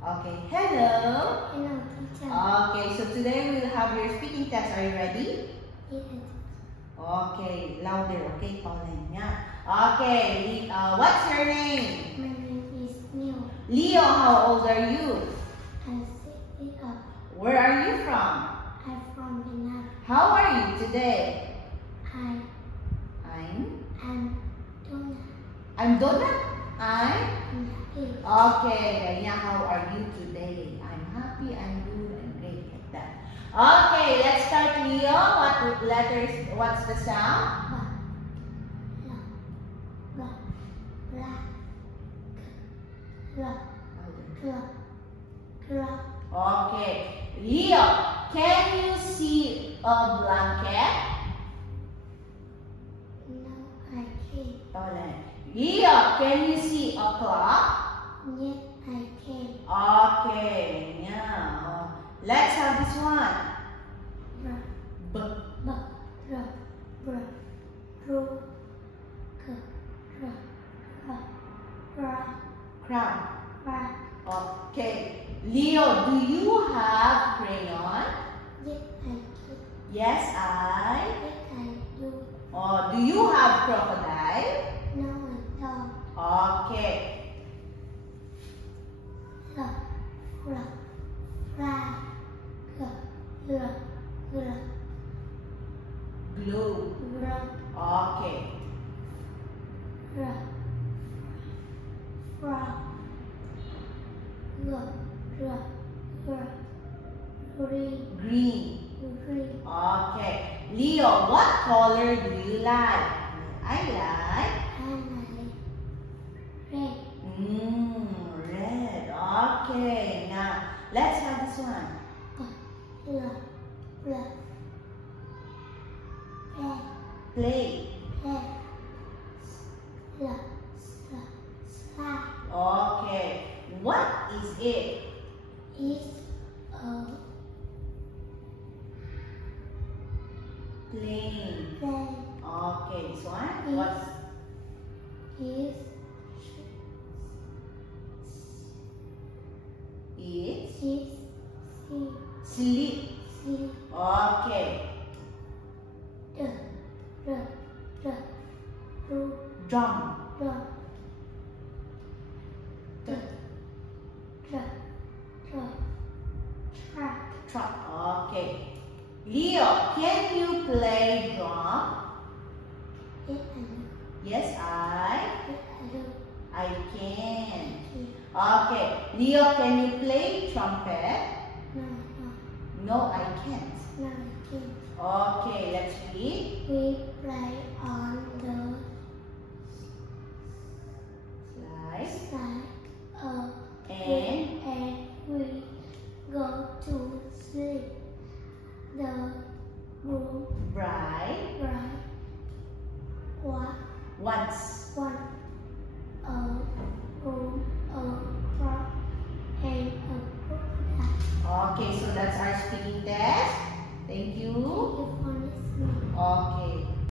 Okay, hello. Hello, teacher. Okay, so today we will have your speaking test. Are you ready? Yes. Okay, louder. Okay, Pauline. Yeah. Okay, what's your name? My name is Neil. Leo, how old are you? I'm 6 years old. Where are you from? I'm from Vietnam. How are you today? I'm Donna. I'm Donna. I'm happy. okay. Yeah, how are you today? I'm happy. I'm good. I'm great. Like that. Okay, let's start, Leo. What letters? What's the sound? Okay, Leo, can you see a blanket? No, I can't. Alright. Leo, can you see a clock? Yes, I can. Okay, yeah. Let's have this one. Crown. Okay. Leo, do you have crayon? Yes, I can. Yes, Yes, I do. Oh, do you have crocodile? No, I don't. Okay. Glue. Okay. Green. Okay. Leo, what color do you like? I like red. Okay. Now, let's have this one. Play. Okay. What is it? It's a Plane. plane. Okay. This one. What's Is it? sleep. Sleep. Okay. Drum. Truck. Okay. Leo, can you play drum? Yes, I can. Okay. Leo, can you play trumpet? No, I can't. Okay, let's read. We play on the Slide. side And we go to sleep. The room bright. Once. one a room, a clock, and a crocodile. Okay, so that's our speaking test. Thank you. Thank you for listening. Okay.